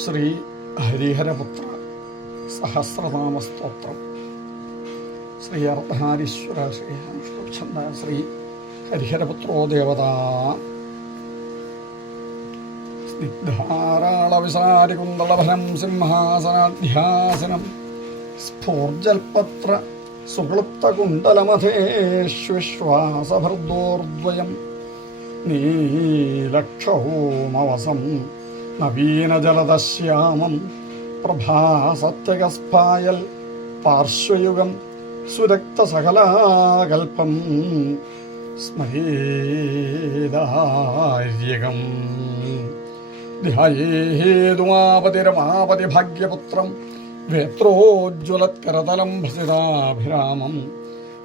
ശ്രീ ഹരിഹരപുത്ര സഹസ്രനാമസ്തോത്രം. ശ്രീ അർദ്ധനാരീശ്വര ശ്രീ അനുഷ്ഠ ശ്രീ ഹരിഹരപുത്രോ ദേവത. സ്നിഗ്ധാരാളവിസാരികുന്തളഭരം സിംഹാസനാധ്യാസനം സ്ഫോർജൽപത്ര സുക്ലുപ്തകുണ്ടലമധേശ്വിശ്വാസഭർദോർദ്വയം നീലക്ഷോമവസം നവീനജലദശ്യാമം പ്രഭാസത്യകസ്പായൽ പാർശ്വയുഗം സുരക്തസകലാകൽപ്പം സ്മരേദാര്യകം ധ്യായേതുമാപതിരമാപതി ഭാഗ്യപുത്രം വേത്രോജ്വലത്കരതലം ഭസിതാഭിരാമം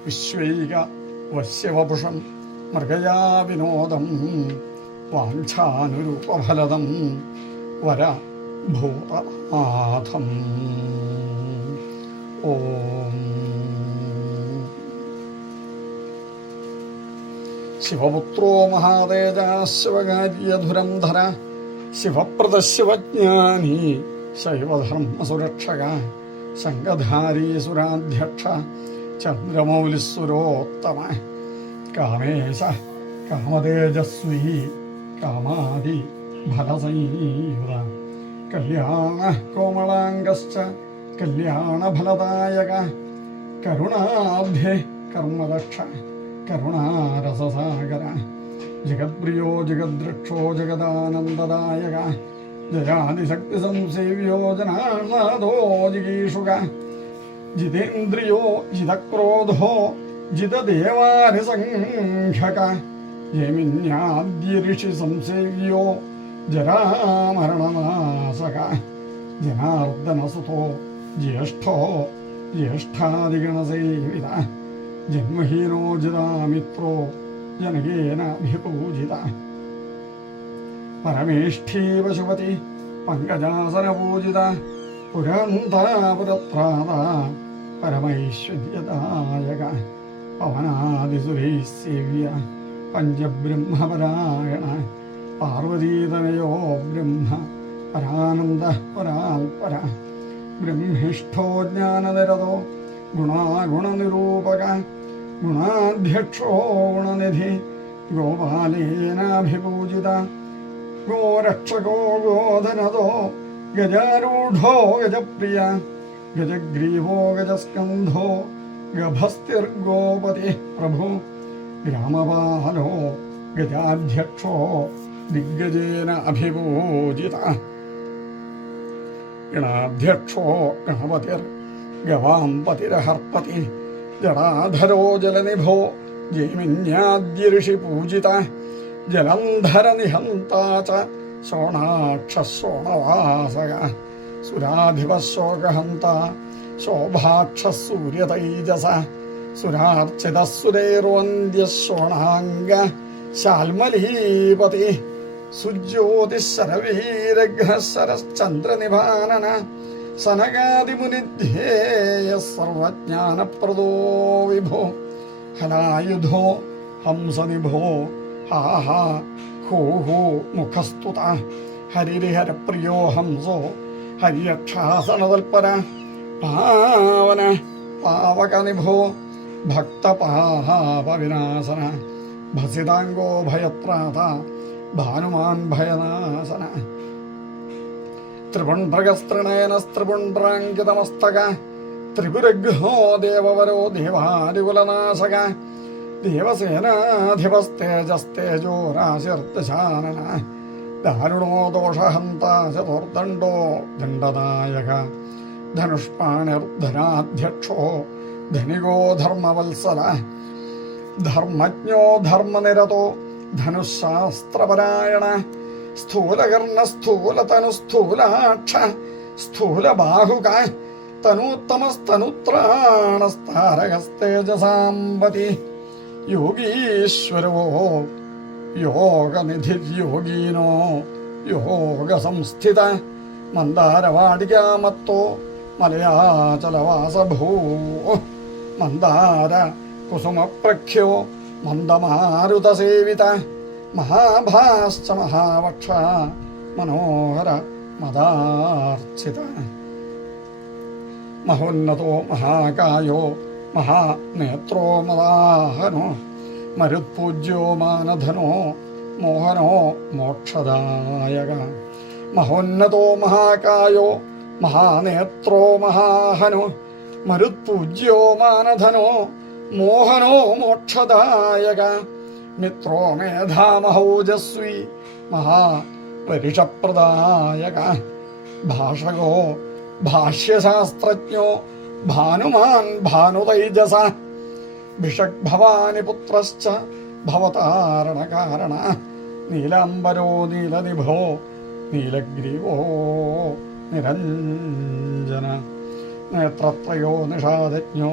വിശ്വൈക വശ്യവപുഷം മൃഗയാ വിനോദം വാഞ്ചാനുരൂപഫലദം വര ഭൂതനാഥം. ഓം ശിവപുത്രോ മഹാതേജ ശിവകാര്യധുരന്ധര ശിവപ്രദശിവജ്ഞാനി ശൈവധർമ്മസുരക്ഷക ശംഖധാരീ സുരാധ്യക്ഷ ചന്ദ്രമൗലിസുരോത്തമ കാമേശ കാമതേജസ്വീ കാമാദി ഫലസംയുത കല്യാണ കോമളാംഗശ്ച കല്യാണഫലദായക കരുണാബ്ധേ കർമ്മദക്ഷ കരുണാരസസാഗര ജഗത്പ്രിയോ ജഗദ്രക്ഷോ ജഗദാനന്ദദായക ജയാദിശക്തി സംസേവ്യോ ജനാനാഥോ ജിഗീഷുക ജിതേന്ദ്രിയോ ജിതക്രോധോ ജിതദേവാരിസംഖ്യക ജൈമിന്യാദ്യഋഷി സംസേവ്യോ ജരാമരണനാശക ജനാർദ്ദനസുതോ ജ്യേഷ്ഠോ ജ്യേഷ്ഠാദിഗണസേവിത ജന്മഹീനോ ജിതാമിത്രോ ജനകേനാഭിപൂജിത പരമേഷ്ഠീ പശുപതി പങ്കജാസനപൂജിത പുരാന്തരാപുരത്രാത പരമൈശ്വര്യദായക പവനാദിസുരൈः സേവ്യ പഞ്ചബ്രഹ്മപരായണ പാർവതീതനയോ ബ്രഹ്മ പരാനന്ദ പരാൽപര ബ്രഹ്മിഷ്ഠോ ജ്ഞാനനിരതോ ഗുണാഗുണനിരൂപക ഗുണാധ്യക്ഷോ ഗുണനിധി ഗോപാലേനാഭിപൂജിത ഗോരക്ഷകോ ഗോധനദോ ഗജാരൂഢോ ഗജപ്രിയ ഗജഗ്രീവോ ഗജസ്കന്ധോ ഗഭസ്തിർഗോപതി പ്രഭു ഗ്രാമപാലോ ഗജാധ്യക്ഷോ ദിഗ്ഗജേന അഭിപൂജിത ഗണാധ്യക്ഷോ ഗണപതിർ ഗവാംപതിരഹർപ്പതി ജടാധരോ ജലനിഭോ ജൈമിന്യാദ്യഋഷി പൂജിത ജലന്ധരനിഹന്താ ച ശോണാക്ഷശോണവാസക സുരാധിപശോകഹന്ത ശോഭാക്ഷസൂര്യതൈജസ സുരാർച്ചിതസുരൈർവന്ദ്യശോണാംഗ ശാൽമലീപതി സുജ്യോതിശരവീരഘ്നശരശ്ചന്ദ്രനിഭാനന സനകാദിമുനിധ്യേയ സർവജ്ഞാനപ്രദോ വിഭോ ഹലായുധോ ഹംസനിഭോ ഹാഹാ ഹോ ഹോ മുഖസ്തുത ഹരിഹരപ്രിയോ ഹംസോ ഹരിയക്ഷാസനതൽപര പാവന പാവകനിഭോ ഭക്തപാപവിനാശന ഭസിതാംഗോ ഭയത്രാത ഭാനുമാൻ ഭയനാശന ത്രിപുണ്ഡ്രഗസ്ത്രിണയനസ്ത്രിപുണ്ഡ്രാങ്കിതമസ്തക ത്രിപുരഗ്നോ ദേവവരോ ദേവാദികുലനാശക ദേവസേനാധിപസ്തേജസ്തേജോ രാശിർദശാനന ദാരുണോ ദോഷഹന്ത ചതുർദണ്ഡോ ദണ്ഡനായക ധനുഷ്പാണിർധനാധ്യക്ഷോ ധനികോ ധർമ്മവത്സല ധർമ്മജ്ഞോ ധർമ്മനിരതോ ധനുശാസ്ത്രപരായണ സ്ഥൂലകർണ സ്ഥൂലതനു സ്ഥൂലാക്ഷ സ്ഥൂലബാഹുക തനൂത്തമസ്തനുത്രാണസ്താരകസ്തേജസാമ്പതി യോഗീശ്വരോ യോഗനിധിര്യോഗീനോ യോഗസംസ്ഥിത മന്ദാരവാടികാമത്തോ മലയാചലവാസഭൂ മന്ദാര കുസുമപ്രഖ്യോ മന്ദമാരുതസേവിത മഹാഭാശ്ച മഹാവക്ഷ മനോഹര മദാർച്ചിത മഹോന്നതോ മഹാകായോ മഹാനേത്രോ മദാഹനോ മരുത്പൂജ്യോ മാനധനോ മോഹനോ മോക്ഷദായക മഹോന്നതോ മഹാകായോ മഹാനേത്രോ മഹാഹനോ മരുത്പൂജ്യോ മാനധനോ മോഹനോ മോക്ഷദായക മിത്രോ മേധാമഹോജസ്വി മഹാപരിഷപ്രദായക ഭാഷകോ ഭാഷ്യശാസ്ത്രജ്ഞോ ഭാനുമാൻ ഭാനുതൈജസ ഭിഷക് ഭവാനി പുത്രശ്ച ഭവതാരണകാരണ നീലാംബരോ നീലനിഭോ നീലഗ്രീവോ നിരഞ്ജന നേത്രത്രയോ നിഷാദജ്ഞോ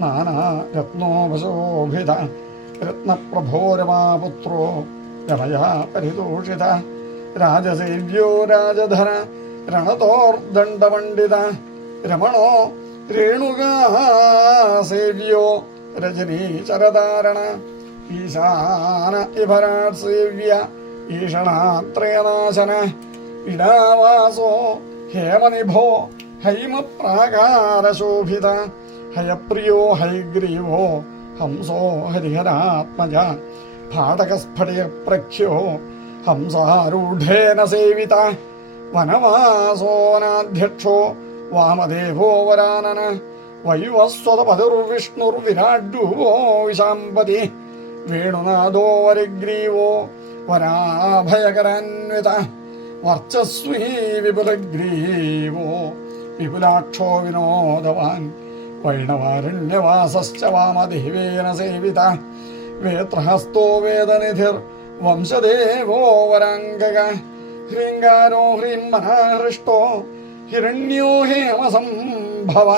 നാനാരത്നോപശോഭിത രത്നപ്രഭോരമാപുത്രോ രമയാ പരിതോഷിത രാജസേവ്യോ രാജധന രണതോർദണ്ഡമണ്ഡിത രമണോ രേണുകാസേവ്യോ രജനീചരധാരണ ഈശാന ഇഭരാട് സേവ്യ ഈഷണാത്രയനാശന ഇടാവാസോ ഹേമനിഭോ ഹൈമപ്രാകാരശോഭിത ഹയപ്രിയോ ഹൈഗ്രീവോ ഹംസോ ഹരിഹരാത്മജ ഭാടകസ്ഫടികപ്രഖ്യോ ഹംസാരൂഢേന സേവിത വനവാസോനാധ്യക്ഷോ വാമദേവോ വരാനന വൈവസ്വതപതിർവിഷ്ണുർവിരാഡ്ഡൂവോ വിശാംപതി വേണുനാഥോ വരഗ്രീവോ വരാഭയകരാന്വിത വർച്ചസ്വീ വിപുലഗ്രീവോ വിപുലാക്ഷോ വിനോദവാൻ വൈണവാരണ്യവാസശ്ച വാമദേവേന സേവിത വേത്രഹസ്തോ വേദനിധിർ വംശദേവോ വരാംഗക ഹ്രീങ്കാരോ ഹ്രീന്മനഹൃഷ്ടോ ഹിരണ്യോ ഹേമസംഭവ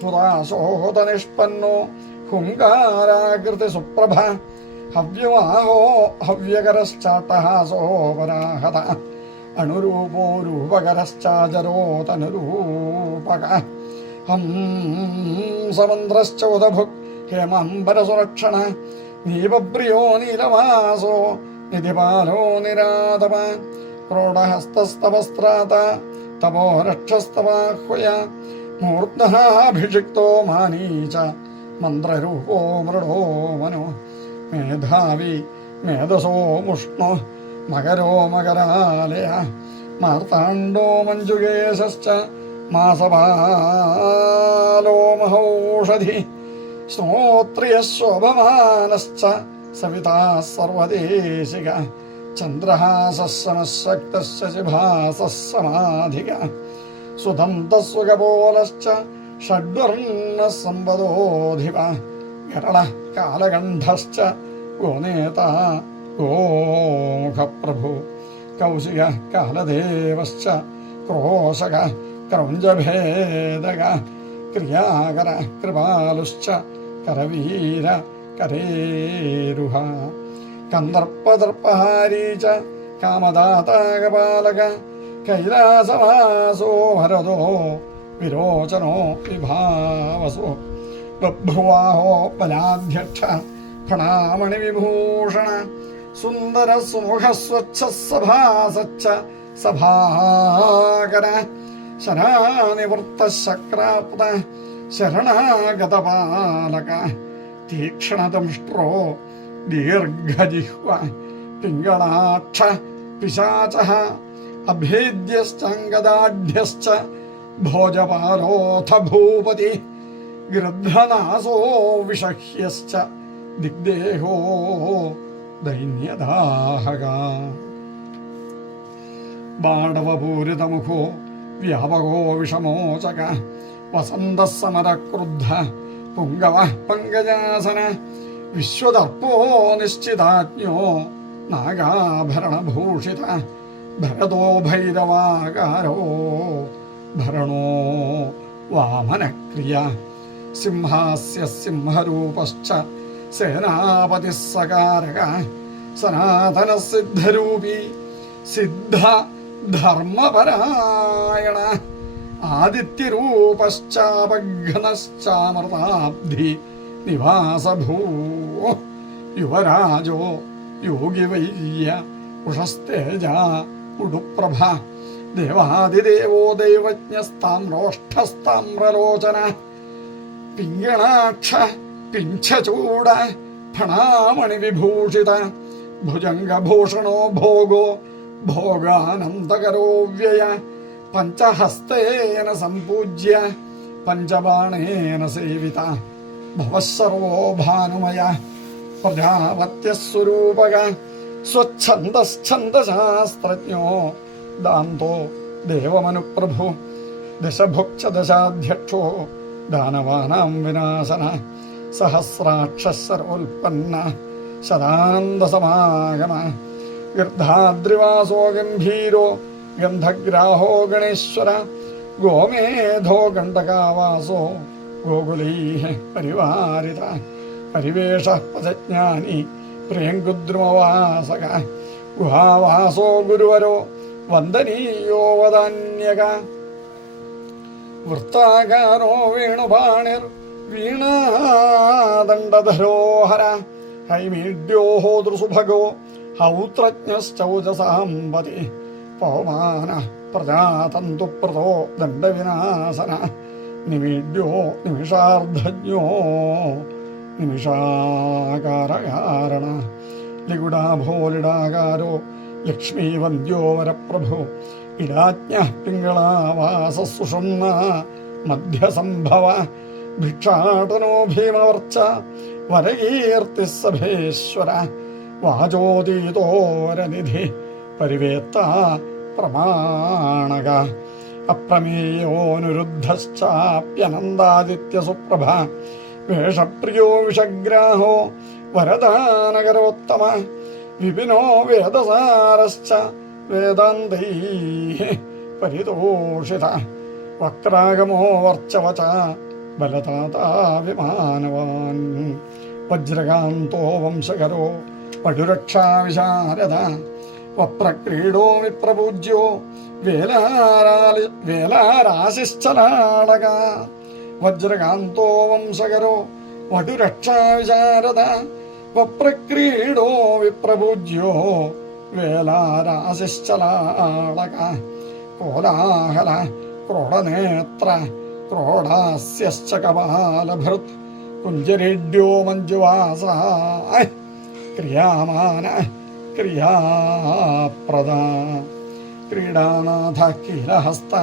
പുരാശോഹതനിഷ്പന്നോ ഹുങ്കാരാകൃതി സുപ്രഭ ഹവ്യവാഹോ ഹവ്യകരശ്ചാട്ടഹാസോ വരാഹത അണുരൂപോ രൂപകരശ്ചാജരോ തനുരൂപക ഹംസമന്ത്രശ്ചൗദഭുക് ഹേമാംബരസുരക്ഷണ നീപപ്രിയോ നീലവാസോ നിധിപാലോ നിരാതപ ക്രോഡഹസ്തസ്തവസ്ത്രാത തപോ രക്ഷസ്തവാഹ്വയ മൂർധനാഭിഷിക്തോ മാനീച മന്ത്രരൂപോ മൃഡോ മനോ മേധാവി മേധസോ മുഷ്ണോ മകരോ മകരാലയ മാർത്താണ്ഡോ മഞ്ജുകേശശ്ച മാസപാലോ മഹൗഷധി ശ്രോത്രിയശോഭമാനശ്ച സവിതാ സർവദേശിക ചന്ദ്രഹാസമശക്തശ്ച ശിഭാസമാധിക സുധന്തസ്വകപോലശ്ച ഷഡ്വർണ്ണസമ്പദോധിപ ഗരള കാലകണ്ഠശ്ച ഗോനേത ഗോമുഖപ്രഭു കൗശിക കാലദേവശ്ച ക്രോശക ക്രൗഞ്ചഭേദക ക്രിയാകര കൃപാലുശ്ച കരവീര കരേരുഹ കന്ദർപ്പദർപ്പഹാരീ ച കാമദാതാകപാലക കൈലാസവാസോ ഭരതോ വിരോചനോ വിഭാവസോ ബഭ്രുവാഹോ ബലാധ്യക്ഷ ഫണാമണി വിഭൂഷണ സുന്ദര സുമുഖ സ്വച്ഛ സഭാസച്ച സഭാകര ശരാനിവൃത്ത ശക്രാപ്ത ശരണാഗതപാലക തീക്ഷ്ണദംഷ്ട്രോ ദീർഘജിഹ്വ പിംഗളാക്ഷ പിശാചഃ അഭേദ്യശ്ചാംഗദാഢ്യശ്ച ഭോജപാലോऽഥ ഭൂപതി ഗൃധ്രനാസോ വിഷഹ്യശ്ച ദിഗ്ദേഹോ ദൈന്യദാഹക ബാടവപൂരിതമുഖോ വ്യാപകോ വിഷമോചക വസന്തസമരക്രുദ്ധ പുംഗവ പങ്കജാസന വിശ്വദർപ്പോ നിശ്ചിതാജ്ഞോ നാഗാഭരണഭൂഷിത ഭരതോ ഭൈരവാകാരോ ഭരണോ വാമനക്രിയ സിംഹാസ്യ സിംഹരൂപശ്ച സേനാപതി സകാരക സനാതന സിദ്ധരൂപി സിദ്ധ ധർമ്മപരായണ ആദിത്യരൂപശ്ചാപഘ്നശ്ചാമൃതാബ്ധി നിവാസഭൂ യുവരാജോ യോഗിവൈര്യ ഉഷസ്തേജ ഉടുപ്രഭ ദേവാദിദേവോ ദൈവജ്ഞസ്താമ്രോഷ്ഠസ്താമ്രലോചന പിംഗളാക്ഷ പിഞ്ചചൂട ഫണാമണിവിഭൂഷിത ഭുജംഗഭൂഷണോ ഭോഗോ ഭോഗാനന്ദകരോ വ്യയ പഞ്ചഹസ്തേന സംപൂജ്യ പഞ്ചബാണേന സേവിത ഭവസർവോ ഭാനുമയ പ്രജാപത്യസ്വരൂപക സ്വച്ഛന്ദശ്ചന്ദശാസ്ത്രജ്ഞോ ദാന്തോ ദേവമനുപ്രഭു ദശഭുക്ച ദശാധ്യക്ഷോ ദാനവാനാം വിനാശന സഹസ്രാക്ഷരോൽപ്പന്ന ശതാനന്ദസമാഗമ ഗർദ്ധാദ്രിവാസോ ഗംഭീരോ ഗന്ധഗ്രാഹോ ഗണേശ്വര ഗോമേധോ ഗണ്ഡകാവാസോ ഗോകുലീ പരിവാരിത പരിവേഷ പദജ്ഞാനി പ്രിയങ്കുദ്രുമവാസക ഗുഹാവാസോ ഗുരുവരോ വന്ദനീയോ വദാന്യക വൃത്താകാരോ വേണുപാണിർ വീണാദണ്ഡധരോഹര ഹൈമീഡ്യോ ഹോതൃസുഭഗോ ഹൗത്രജ്ഞശ്ചൗജസാമ്പതി പൗമാന പ്രജാതന്തുപ്രതോ ദണ്ഡവിനാശന നിമീഡ്യോ നിമിഷാർദ്ധജ്ഞോ നിമിഷാകാരകാരണ ലിഗുഡാഭോലിഡാകാരോ ലക്ഷ്മീവന്ദ്യോ വരപ്രഭു ഇടാജ്ഞ പിംഗളാവാസസുഷുമ്ന മധ്യസംഭവ ഭിക്ഷാടനോ ഭീമവർച്ച വരകീർത്തിസഭേശ്വര വാചോതീതോരനിധി പരിവേത്ത പ്രമാണക അപ്രമേയോനുരുദ്ധശ്ചാപ്യനന്ദാദിത്യസുപ്രഭ വേഷപ്രിയോ വിഷഗ്രാഹോ വരദാനകരോത്തമ വിപിനോ വേദസാരശ്ച വേദാന്തൈ പരിതോഷിത വക്രാഗമോ വർച്ചവച ബലതാതാ വിമാനവാൻ വജ്രകാന്തോ വംശകരോ പടുരക്ഷാവിശാരദ വപ്രക്രീഡോ വിപ്രപൂജ്യോ വേലാരാശിശ്ചലാളക വജ്രകാന്തോ വംശകരോ വടുരക്ഷാവിശാരദ വപ്രക്രീഡോ വിപ്രപൂജ്യോ വേലാരാശിശ്ചലാളക കോലാഹല ക്രോഡനേത്ര ക്രോഡാസ്യശ്ച കപാലഭൃത് കുഞ്ചരിഡ്യോ മഞ്ജുവാസ ക്രിയാമാന ക്രിയാപ്രദ ക്രീഡാനാഥ കീലഹസ്ത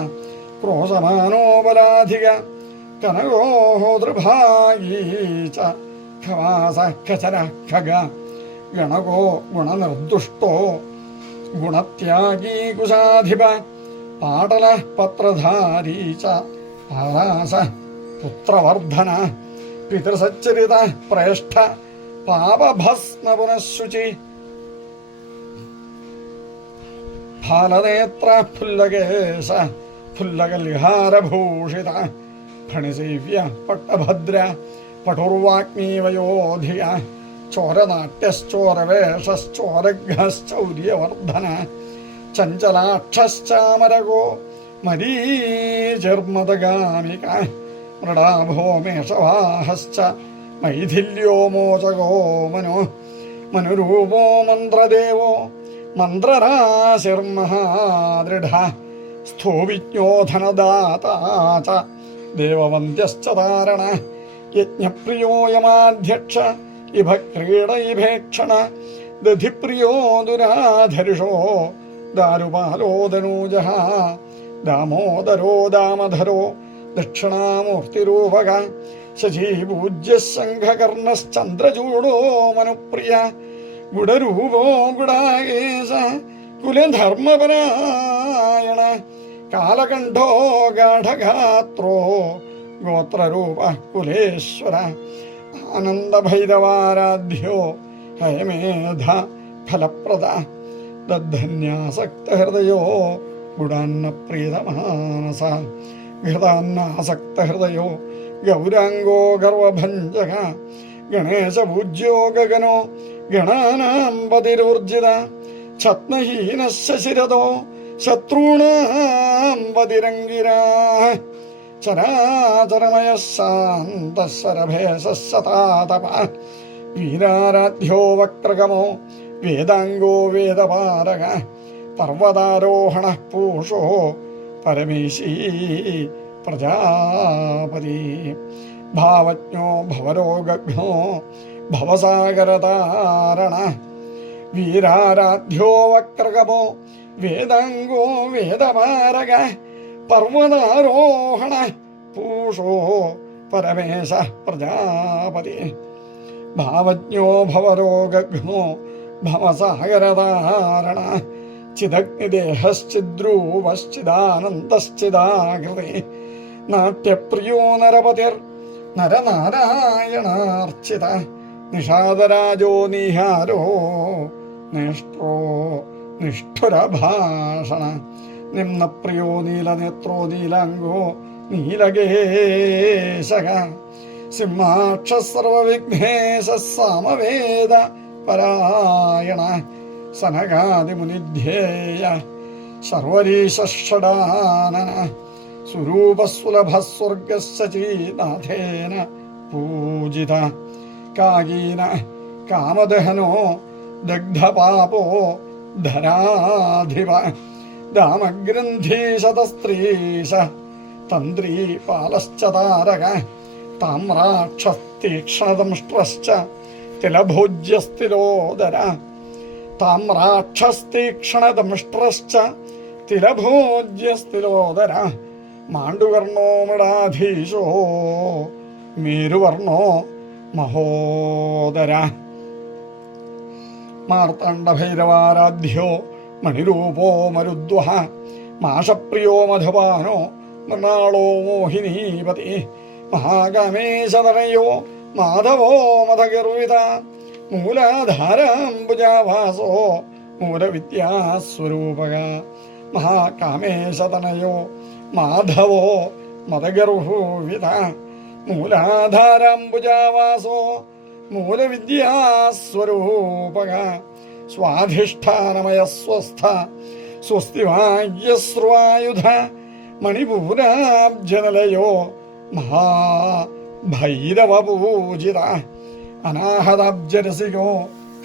ക്രോശമാനോ ബലാധിക കനകോഹോദൃഭാഗീ ച ഖവാസ ഖചര ഖഗ ഗണകോ ഗുണനിർദുഷ്ടോ ഗുണത്യാഗീ കുശാധിപ പാടല പത്രധാരീ ച ആരാസ പുത്രവർദ്ധന പിതൃസച്ചരിത പ്രേഷ്ഠ പാപഭസ്മ പുനഃശുചി ഫാലനേത്ര ഫുല്ലകേശ ഫുല്ലകൽഹാരഭൂഷിത ഫണിസേവ്യ പട്ടഭദ്ര പടുർവാഗ്മീവയോധിയ ചോരനാട്യശ്ചോരവേഷശ്ചോരഘശ്ചൗര്യവർദ്ധന ചഞ്ചലാക്ഷശ്ചാമരകോ മരീചിർമദഗാമിക മൃഡാഭോമേഷവാഹശ്ച മൈഥില്യോ മോചകോ മനോ മനുരൂപോ മന്ത്രദേവോ മന്ത്രരാശിർമഹാദൃഢ സ്ഥൂവിജ്ഞോ ധനദാതാ ച ദേവവന്ദ്യശ്ച താരണ യജ്ഞപ്രിയോ യമാധ്യക്ഷ ഇഭ ക്രീഡ ഇഭേക്ഷണ ദധിപ്രിയോ ദുരാധരിഷോ ദാരുപാലോദനൂജഃ ദാമോദരോ ദാമധരോ ദക്ഷിണാമൂർത്തിരൂപക ശശീപൂജ്യ ശംഖകർണശ്ചന്ദ്രചൂഡോ മനുപ്രിയ ഗുഡരൂപോ ഗുഡാകേശ കുലധർമ്മപരായണ കാലകണ്ഠോ ഗാഠഗാത്രോ ഗോത്രരൂപ കുലേശ്വര ആനന്ദഭൈരവാരാധ്യോ ഹയമേധ ഫലപ്രദ ദദ്ധന്യാസക്തഹൃദയോ ഗുഡാന്നപ്രീതമാനസ ഘൃതാന്നാസക്തഹൃദയോ ഗൗരാംഗോ ഗർവഭഞ്ജക ഗണേശപൂജ്യോ ഗഗനോ ഗണാനാം പതിരൂർജിത ഛത്മഹീനശിരതോ ശത്രൂണാം പതിരംഗിരാ ചരാചരമയ ശാന്തശരഭേശതാതപ വീരാരാധ്യോ വക്രഗമോ വേദാംഗോ വേദപാരക പർവ്വതാരോഹണ പൂഷോ പരമേശീ പ്രജാപതി ഭാവജ്ഞോ ഭവരോഗഘ്നോ ഭവസാഗരതാരണ വീരാരാധ്യോ വക്രകമോ വേദാംഗോ വേദമാരക പർവ്വതാരോഹണ പൂഷോ പരമേശ പ്രജാപതി ഭാവജ്ഞോ ഭവരോഗഘ്നോ ഭവസാഗരതാരണ ചിദഗ്നിദേഹശ്ചിദ്രൂവശ്ചിദാനന്ദശ്ചിദാകൃതി നാട്യപ്രിയോ നരപതിർ നരനാരായണാർച്ചിത നിഷാദരാജോ നിഹാരോ നേഷ്ട്രോ നിഷ്ഠുരഭാഷണ നിമ്നപ്രിയോ നീലനേത്രോ നീലാംഗോ നീലകേശക സിംഹാക്ഷ സർവവിഘ്നേശ സാമവേദ പരായണ സനകാദിമുനിധ്യേയ ശർവരീഷടാനന സ്വരൂപസുലഭസ്വർഗസചീനാഥേന പൂജിത കാഗീന കാമദഹനോ ദഗ്ധപാപോ ധരാധിപ ദാമഗ്രന്ഥീശതസ്ത്രീശ തന്ത്രീ പാലശ്ച താരക താമ്രാക്ഷസ്തീക്ഷ്ണദംഷ്ട്രശ്ച തിലഭോജ്യസ്തിലോദര താമ്രാക്ഷസ്തീക്ഷ്ണദംഷ്ട്രശ്ച തിലഭോജ്യസ്തിലോദര മാണ്ഡുവർണോ മൃഡാധീശോ മേരുവർണോ മഹോദര മാർത്താണ്ഡഭൈരവാരാധ്യോ മണിരൂപോ മരുദ്വഹ മാഷപ്രിയോ മധുപാനോ മൃണാളോ മോഹിനീപതി മഹാകാമേശതനയോ മാധവോ മതഗർവിത മൂലാധാരാംബുജാവാസോ മൂലവിദ്യാസ്വരൂപക മഹാകാമേശതനയോ മാധവോ മതഗർഭൂവിത മൂലാധാരാംബുജാവാസോ മൂലവിദ്യാസ്വരൂപക സ്വാധിഷ്ഠാനമയ സ്വസ്ഥ സ്വസ്തിവായ്യസ്രുവായുധ മണിപൂരാബ്ജനലയോ മഹാഭൈരവപൂജിത അനാഹതാബ്ജരസികോ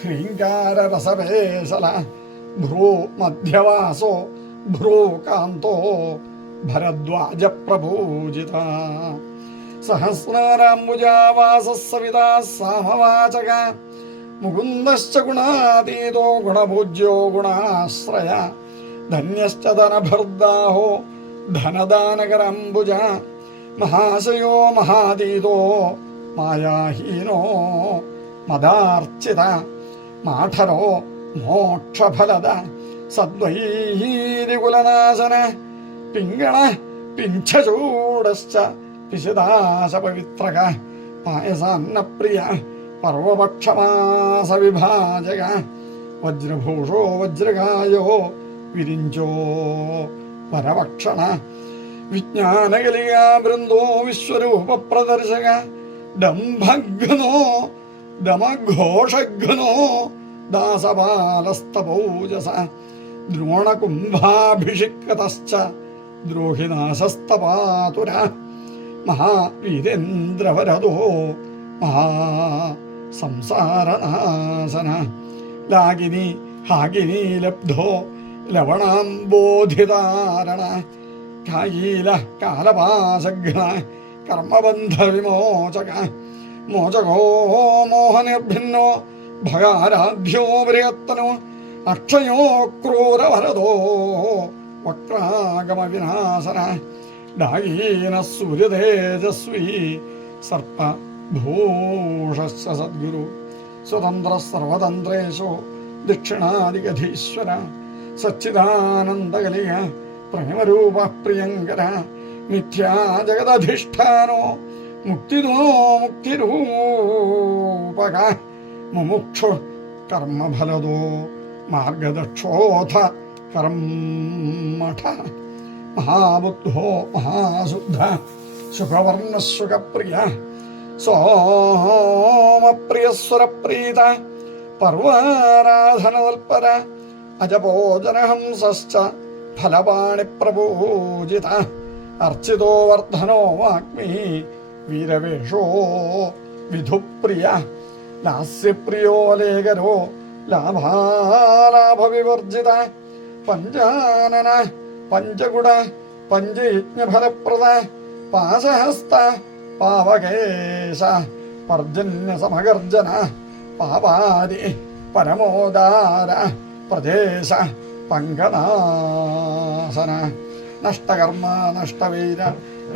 ഹ്രീങ്കാരരസവേശല ഭ്രൂ മധ്യവാസോ ഭ്രൂകാന്തോ ഭരദ്വാജപ്രപൂജിത സഹസ്രാരാംബുജാവാസവിതാ സാമവാചക മുകുന്ദശ്ച ഗുണാതീതോ ഗുണപൂജ്യോ ഗുണാശ്രയ ധന്യശ്ച ധനഭർദാഹോ ധനദാനകരംബുജ മഹാശയോ മഹാതീതോ മായാഹീനോ മദാർച്ചിത മാഠരോ മോക്ഷഫലദ സദ്വൈരീകുലനാശന പിംഗള പിഞ്ചചൂടശ്ച പിശുദാശപവിത്രക പായസാന്നപ്രിയ പർവപക്ഷമാസവിഭാജക വജ്രഭൂഷോ വജ്രകായോ വിരിഞ്ചോ പരവക്ഷണ വിജ്ഞാനകലികാ ബൃന്ദോ വിശ്വരൂപ പ്രദർശക ഡംഭഘ്നോ ദമഘോഷഘ്നോ ദാസപാലസ്തപൗജസ ദ്രോണകുംഭാഭിഷിക്തശ്ച ദ്രോഹിനാശസ്തപാതുര മഹാവീരേന്ദ്രവരദോ മഹാസംസാരനാശന ലാഗിനി ഹാഗിനി ലബ്ധോ ലവണാംബോധിതാരണ കായീല കാലപാശഘ്ന കർമ്മബന്ധവിമോചക മോചകോ മോഹനിർഭിന്നോ ഭഗാരാധ്യോ പ്രിയത്തനോ അക്ഷയോ ക്രൂരവരദോ വക്രാഗമവിനാശന ഡായീന സൂര്യതേജസ്വി സർപ്പഭൂഷശ്ച സദ്ഗുരു സ്വതന്ത്ര സർവതന്ത്രേശോ ദക്ഷിണാദിഗധീശ്വര സച്ചിദാനന്ദകലിയ പ്രേമരൂപ പ്രിയങ്കര മിഥ്യാ ജഗദധിഷ്ഠാനോ മുക്തിദോ മുക്തിരൂപക മുമുക്ഷു കർമ്മഫലദോ മാർഗദക്ഷോധ കർമ്മഠ മഹാബുദ്ധോ മഹാശുദ്ധ സുഖവർണസുഖപ്രിയ സോമപ്രിയസ്വരപ്രീത പർവാരാധനതൽപര അജപോജനഹംസശ്ച ഫലപാണിപ്രപൂജിത അർച്ചിതോ വർദ്ധനോ വാഗ്മി വീരവേഷോ വിധുപ്രിയ ലാസ്യപ്രിയോ ലേഖരോ ലാഭാലാഭവിവർജിത പഞ്ചാനന പഞ്ചകുട പഞ്ചയജ്ഞഫലപ്രദ പാശഹസ്ത പാവകേശ പർജന്യ സമഗർജന പാപാരി പരമോദാര പ്രദേശ പങ്കനാശന നഷ്ടകർമ്മ നഷ്ടവീര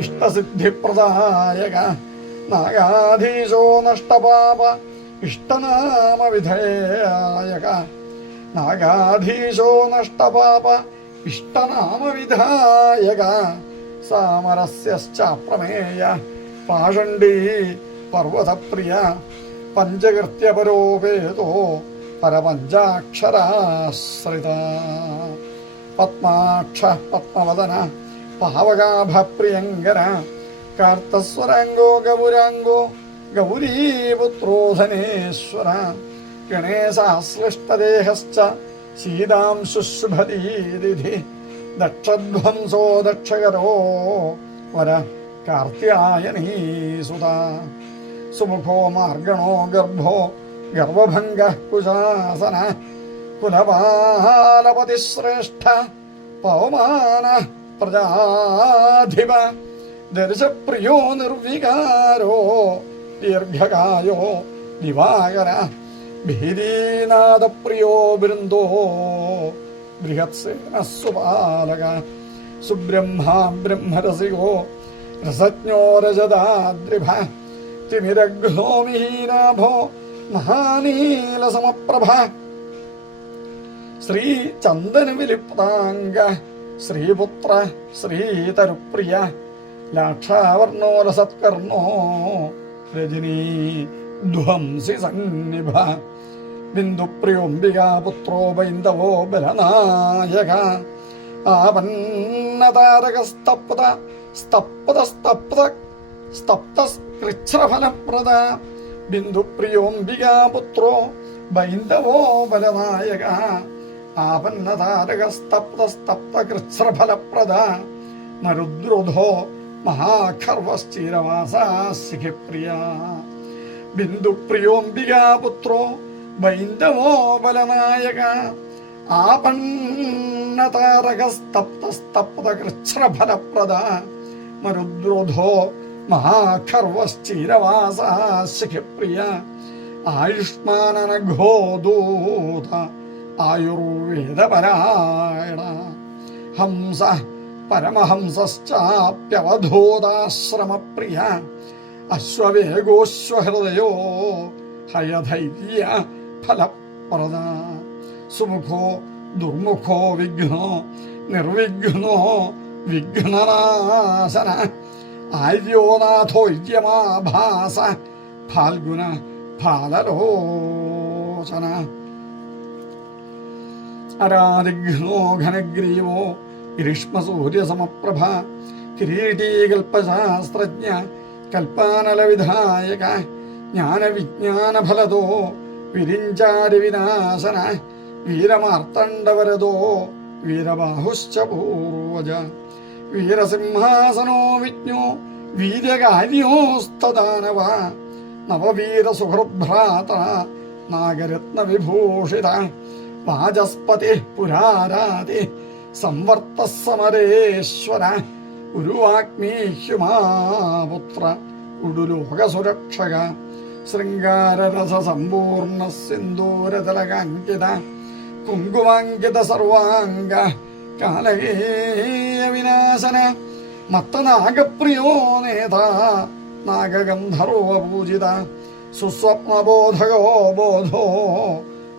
ഇഷ്ടസിദ്ധിപ്രദായക നാഗാധീശോ നഷ്ടപാപ ഇഷ്ടനാമവിധേയക നാഗാധീശോ നഷ്ടപാപ ഇഷ്ടനാമവിധായക സാമരസ്യശ്ചാപ്രമേയ പാഷണ്ഡീ പർവതപ്രിയ പഞ്ചകൃത്യപരോപേതോ പരപഞ്ചാക്ഷരാശ്രിത പത്മാക്ഷ പത്മവദന പാവകാഭപ്രിയങ്കര കാർത്തസ്വരാംഗോ ഗൗരാംഗോ ഗൗരീപുത്രോധനേശ്വര ഗണേശാശ്ലിഷ്ടദേഹശ്ച ശീതാംശുശുഭദീരിധി ദക്ഷധ്വംസോ ദക്ഷകരോ വര കാർത്യായനീസുത സുമുഖോ മാർഗണോ ഗർഭോ ഗർവഭംഗ കുശാസന കുലപാലപതിശ്രേഷ്ഠ പൗമാന പ്രജാധിപ ദർശപ്രിയോ നിർവികാരോ ദീർഘകായോ ദിവാകര ഭീരീനാഥപ്രിയോ ബൃന്ദോ ബൃഹത്സേനസ്വപാലക സുബ്രഹ്മാ ബ്രഹ്മരസികോ രസജ്ഞോ രജതാദ്രിഭ തിമിരഘ്നോ മിഹീനാഭോ മഹാനീലസമപ്രഭ ശ്രീ ചന്ദന വിലിപ്താംഗ ശ്രീപുത്ര ശ്രീതരുപ്രിയ ലാക്ഷാവർണോ രസത്കർണോ രജനീ ധ്വംസി സന്നിഭ ബിന്ദുപ്രിയോംബികാപുത്രോ ബൈന്ദവോ ബലനായക ആപന്നതാരകസ്തപ്ത സ്തപ്ത സ്തപ്ത സ്തപ്തകൃച്ഛ്രഫലപ്രദ ബിന്ദുപ്രിയോംബികാപുത്രോ ബൈന്ദവോ ബലനായക ആപന്നതാരകസ്തപ്ത സ്തപ്തകൃച്ഛ്രഫലപ്രദ നരുദ്രോധോ മഹാഖർവശ്ചിരവാസാശിഖിപ്രിയ ബിന്ദുപ്രിയോംബികാപുത്രോ ബൈന്ദവോ ബലനായക ആപന്നതാരകസ്തപ്തകൃച്ഛ്രഫലപ്രദ മരുദ്രോധോ മഹാഖർവശ്ചിരവാസാശിഖിപ്രിയ ആയുഷ്മാനനഘോദൂത ആയുർവേദപരായണ ഹംസ പരമഹംസശ്ചാപ്യവധൂതാശ്രമപ്രിയ അശ്വവേഗോശ്വഹൃദയോ ഹയധൈര്യ ഫലപ്രദ സുമുഖോ ദുർമുഖോ വിഘ്നോ നിർവിഘ്നോ വിഘ്നനാശന ആര്യോനാഥോര്യമാഭാസ ഫാൽഗുന ഫാലലോചന അരാദിഘ്നോ ഘനഗ്രീവോ ഗ്രീഷ്മസൂര്യസമപ്രഭ കിരീടീകൽപ്പശാസ്ത്രജ്ഞ കൽപ്പാനലവിധായക ജ്ഞാനവിജ്ഞാനഫലദോ വിരിഞ്ചാരി വിനാശന വീരമാർത്തണ്ഡവരദോ വീരബാഹുശ്ച പൂർവജ വീരസിംഹാസനോ വിജ്ഞോ വീര്യകാര്യോസ്തദാനവ നവവീരസുഹൃഭ്രാത നാഗരത്നവിഭൂഷിത വാചസ്പതി പുരാരാതി സംവർത്ത സമരേശ്വര ഉരുവാഗ്മീഹ്യുമാപുത്ര ഉടുലോകസുരക്ഷക ശൃംഗാരരസസമ്പൂർണ്ണ സിന്ദൂരതലകാങ്കിത കുങ്കുമാങ്കിത സർവാംഗ കാലകേയ വിനാശന മത്തനാഗപ്രിയോ നേതാ നാഗഗന്ധർവപൂജിത സുസ്വപ്നബോധകോ ബോധോ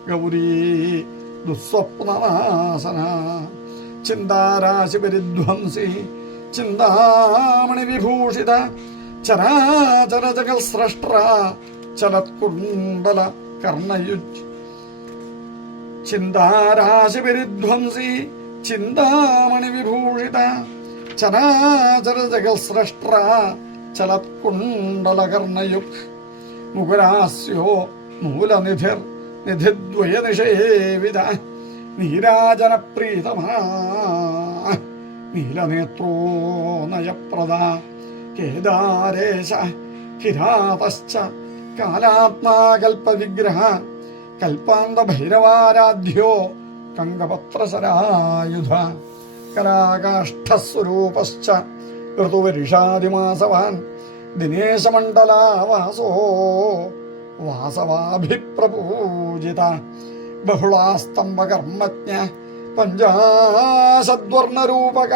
ഗൗരീ ദുസ്വപ്നനാശന ചിന്താരാശിപരിധ്വംസി ചിന്താമണി വിഭൂഷിത ചരാചര ജഗൽ സ്രഷ്ട്ര ചലത്കുണ്ടല കർണയുജ് ചിന്താരാശിപരിധ്വംസി ചിന്താമണി വിഭൂഷിത ചരാചര ജഗൽ സ്രഷ്ട്ര ചലത്കുണ്ടല കർണയുഗ് മുകുരാസ്യോ മൂലനിധിർ നിധിദ്വയ നിഷേവിത നീരാജനപ്രീതമാ നീലനേത്രോ നയപ്രദ കേദാരേശ കിരാതശ്ച കാലാത്മാകൽപ്പവിഗ്രഹ കൽപ്പാന്തഭൈരവാരാധ്യോ കങ്കപത്രശരായുധ കലാകാഷ്ഠസ്വരൂപശ്ച ഋതുവരിഷാദിമാസവാൻ ദിനേശമണ്ഡലാവാസോ വാസവാഭിപ്രപൂജിത ബഹുളാസ്തംഭകർമ്മജ്ഞ പഞ്ചാശദ്വർണരൂപക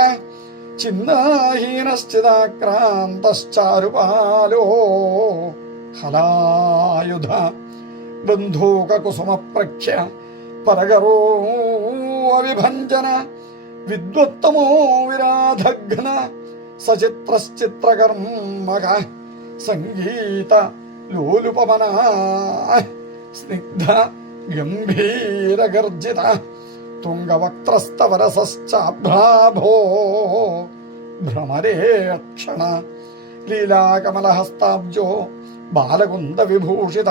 ചിന്താഹീനശ്ചിതാക്രാന്തശ്ചാരുപാലോ ഹലായുധ ബന്ധൂകകുസുമപ്രഖ്യ പരകരോ അവിഭഞ്ജന വിദ്വത്തമോ വിരാധഘ്ന സചിത്രശ്ചിത്രകർമ്മക സംഗീത ലോലുപമന സ്നിഗ്ധ ഗംഭീരഗർജിത തുംഗവക്ത്രസ്തവരസശ്ചാഭ്രാഭോ ഭ്രമരേക്ഷണ ലീലാകമലഹസ്താബ്ജോ ബാലകുന്ദവിഭൂഷിത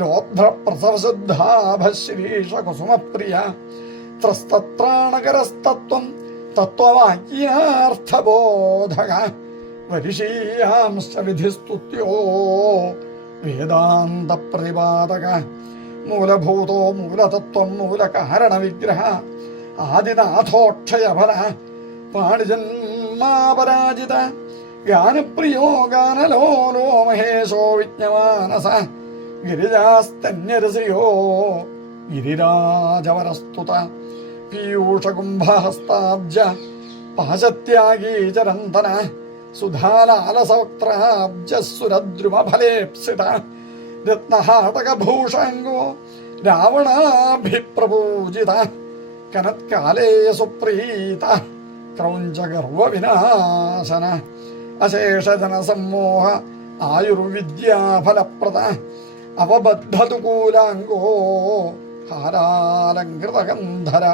ലോദ്ധ്രപ്രസവശുദ്ധാഭശ്രീഷകുസുമപ്രിയ ത്രസ്തത്രാണകരസ്തത്വം തത്വവാക്യാർത്ഥബോധക വരിഷീയാംശ്ച വിധിസ്തുത്യോ വേദാന്തപ്രതിപാദക മൂലഭൂതോ മൂലതത്വം മൂലകാരണവിഗ്രഹ ആദിനാഥോക്ഷയഫല പാണിജന്മാപരാജിത ഗാനപ്രിയോ ഗാനലോലോ മഹേശോ വിജ്ഞമാനസ ഗിരിജാസ്തന്യരസിയോ ഗിരിരാജവരസ്തുത പീയൂഷകുംഭഹസ്താബ്ജ പാശത്യാഗീ ചരന്തന സുധാലാലസവക്ത്രാബ്ജസുരദ്രുമഫലേപ്സിത രത്നഹാടകഭൂഷാംഗോ രാവണാഭിപ്രപൂജിത കനത്കാലേ സുപ്രീത ക്രൗഞ്ചഗർവവിനാശന അശേഷജനസമ്മോഹ ആയുർവിദ്യാഫലപ്രദ അവബദ്ധതുകൂലാംഗോ ഹാരാലങ്കൃതഗന്ധര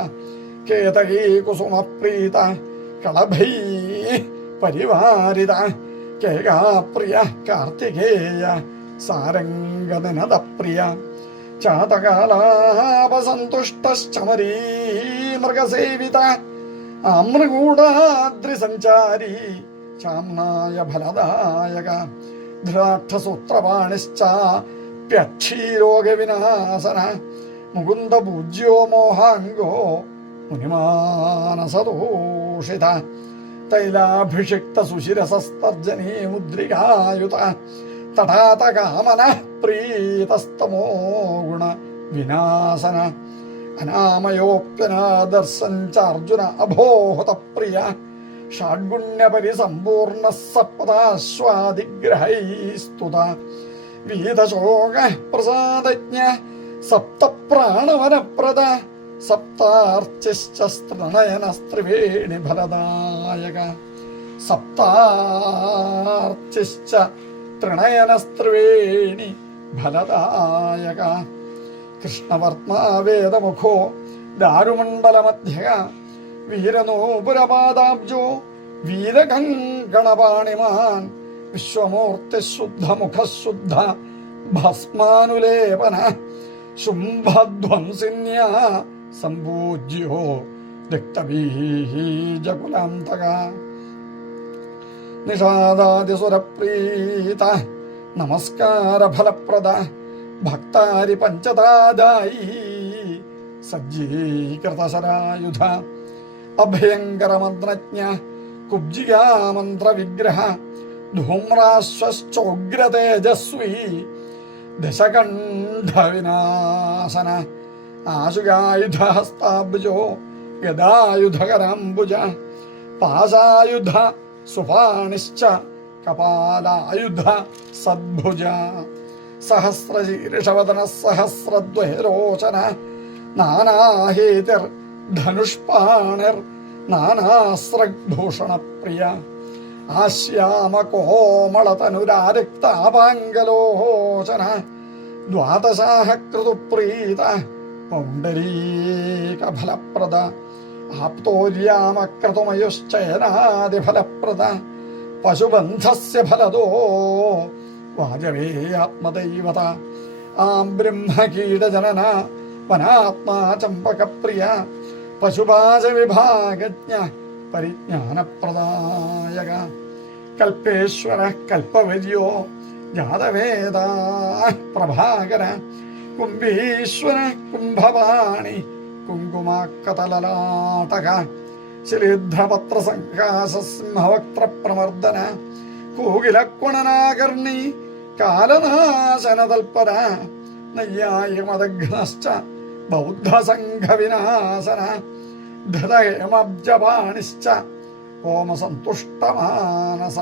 കേതകീകുസുമപ്രീത കളഭൈ പരിവാരിത കേകാപ്രിയ കാർത്തികേയ സാരംഗനിനദപ്രിയ ചാതകാലാപസന്തുഷ്ടശ്ചമരീ മൃഗസേവിത ആമൃഗൂഢാദ്രിസഞ്ചാരി ചാമ്നായ ഫലദായക ധൃതാക്ഷസൂത്രപാണിശ്ച പ്യക്ഷീരോഗവിനാശന മുകുന്ദപൂജ്യോ മോഹാംഗോ മുനിമാനസദൂഷിത തൈലാഭിഷിക്ത സുശിരസസ്തർജനീ മുദ്രികായുത തടാതകാമന പ്രീതസ്തമോ ഗുണ വിനാശന അനാമയോപ്യനാദർശഞ്ചാർജുന അഭോഹത പ്രിയ ഷാഡ്ഗുണ്യപരിസമ്പൂർണ സപ്താശ്വാദിഗ്രഹൈസ്തുത വീതശോക പ്രസാദജ്ഞ സപ്തപ്രാണവനപ്രദ സപ്താർച്ചിശ്ച ഫലദായക സപ്താർച്ചിശ്ച തൃണയനസ്ത്രിവേണി ഫലദായക കൃഷ്ണവർത്മാ വേദമുഖോ ദാരുമണ്ഡലമധ്യക വീരനൂപുരപാദാബ്ജോ വീരകങ്കണപാണിമാൻ വിശ്വമൂർത്തിശുദ്ധമുഖശുദ്ധ ഭസ്മാനുലേപന ശുംഭധ്വംസിന്യ സംപൂജ്യോ രക്തബീജകുലാന്തക നിഷാദാദിസുരപ്രീത നമസ്കാരഫലപ്രദ ഭക്താരി പഞ്ചതാദായി സജ്ജീകൃതശരായുധ അഭയങ്കരമന്ത്രജ്ഞ കുബ്ജികാമന്ത്രവിഗ്രഹ ധൂമ്രാശ്വശ്ചോഗ്രതേജസ്വി ദശകണ്ഠവിനാശന ആശുകായുധഹസ്താബ്ജോ ഗദായുധകരാംബുജ പാശായുധ സുപാണിശ്ച കപാലായുധ സദ്ഭുജ സഹസ്രശീർഷവദന സഹസ്രദ്വയരോചന നാനാഹേതിർ ധനുഷ്പാണിർ നാനാസ്രഗ്ഭൂഷണപ്രിയ ആശ്യാമകോമളതനുരാരിക്താപാങ്കലോചന ദ്വാദശാഹ ക്രതുപ്രീത പൗണ്ഡരീകഫലപ്രദ ആപ്തോര്യാമക്രതുമയുശ്ചയനാദിഫലപ്രദ പശുബന്ധസ്യ ഫലദോ വാജവേയാത്മദൈവത ആം ബ്രഹ്മകീടജനന വനാത്മാ ചമ്പകപ്രിയ പശുപാശവിഭാഗജ്ഞ പരിജ്ഞാനപ്രദായക കൽപ്പേശ്വര കൽപ്പവര്യോ ജാതവേദ പ്രഭാകര കുംഭീശ്വര കുംഭവാണി കുങ്കുമാക്കതലലാടക ശിലീധ്രപത്രസംഘാസസിംഹവക്ത്രപ്രമർദ്ദന കോകിലക്കുണനാകർണി കാലനാശനതൽപര നയ്യായിമദഘ്നശ്ച ബൗദ്ധസംഘവിനാശന ധൃതഹേമബ്ജപാണിശ്ച ഓമസന്തുഷ്ടമാനസ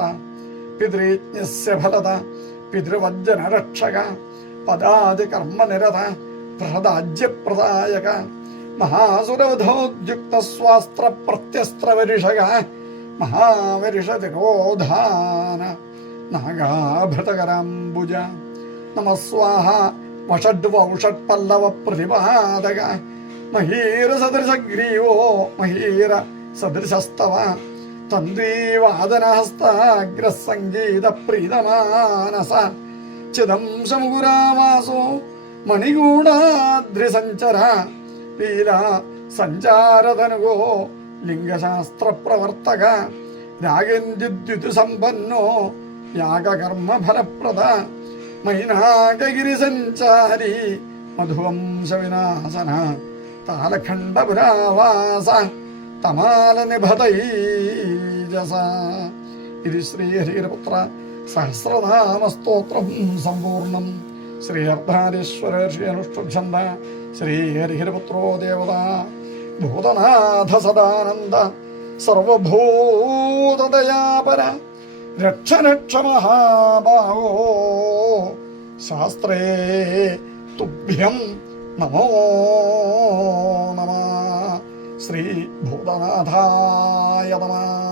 പിതൃജ്ഞസ്യ ഫലത പിതൃവജ്ജനരക്ഷക പദാദികർമ്മനിരത പ്രഹദാജ്യപ്രദായക മഹാസുരവധോദ്യുക്തസ്വാസ്ത്രപ്രത്യസ്ത്രവരിഷക മഹാവരിഷതിരോധാന നാഗാഭൃതകരാംബുജ നമസ്വാഹ വഷഡ്വൗഷഡ്പല്ലവ പ്രതിപാദക മഹീരസദൃശഗ്രീവോ മഹീര സദൃശസ്തവ തന്ത്രീവാദനഹസ്താഗ്രസംഗീതപ്രീതമാനസ ചിദംശമുകുരാവാസോ മണിഗൂഢാദ്രിസഞ്ചര ലീലാ സഞ്ചാരധനുഗോ ലിംഗശാസ്ത്രപ്രവർത്തക രാഗേന്ദ്യുദ്യുതുസമ്പന്നോ യാഗകർമ്മഫലപ്രദ മൈനാകഗിരിസഞ്ചാരി മധുവംശവിനാശന താലഖണ്ഡപുരാവാസ തമാലനിഭതൈജസ. ഇത് ശ്രീഹരിപുത്ര സഹസ്രനാമസ്തോത്രം സമ്പൂർണം. ശ്രീ അർദ്ധാരീശ്വരർഷിയനുഷ്ഠുഛന്ദ ശ്രീഹരിപുത്രോ ദേവത ഭൂതനാഥ സദാനന്ദ സർവഭൂതദയാപര രക്ഷ രക്ഷ മഹാബാഹോ ശാസ്ത്രേ തുഭ്യം നമോ നമഃ. ശ്രീ ഭൂതനാഥായ നമഃ.